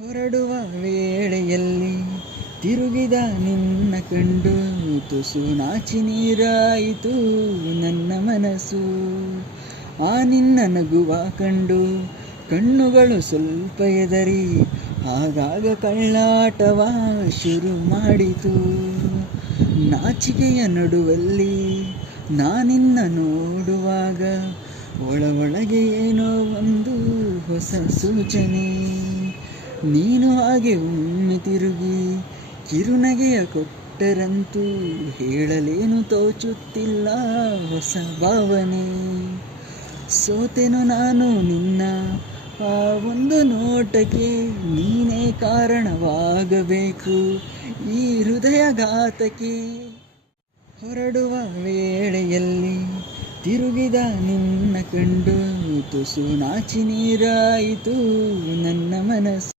ಹೊರಡುವ ವೇಳೆಯಲ್ಲಿ ತಿರುಗಿದ ನಿನ್ನ ಕಂಡು ತುಸು ನಾಚಿ ನೀರಾಯಿತು ನನ್ನ ಮನಸ್ಸು. ಆ ನಿನ್ನ ನಗುವ ಕಂಡು ಕಣ್ಣುಗಳು ಸ್ವಲ್ಪ ಎದರಿ ಆಗಾಗ ಕಳ್ಳಾಟವ ಶುರು ಮಾಡಿತು. ನಾಚಿಕೆಯ ನಡುವಲ್ಲಿ ನಾನಿನ್ನ ನೋಡುವಾಗ ಒಳ ಒಳಗೆ ಏನೋ ಒಂದು ಹೊಸ ಸೂಚನೆ. ನೀನು ಹಾಗೆ ಒಮ್ಮೆ ತಿರುಗಿ, ಕಿರುನಗೆಯ ಕೊಟ್ಟರಂತೂ ಹೇಳಲೇನು ತೋಚುತ್ತಿಲ್ಲ ಹೊಸ ಭಾವನೆ. ಸೋತೆನು ನಾನು ನಿನ್ನ, ಆ ಒಂದು ನೋಟಕ್ಕೆ ನೀನೇ ಕಾರಣವಾಗಬೇಕು ಈ ಹೃದಯಘಾತಕ್ಕೆ. ಹೊರಡುವ ವೇಳೆಯಲ್ಲಿ ತಿರುಗಿದ ನಿನ್ನ ಕಂಡು ತುಸು ನಾಚಿ ನೀರಾಯಿತು ನನ್ನ ಮನಸ್ಸು.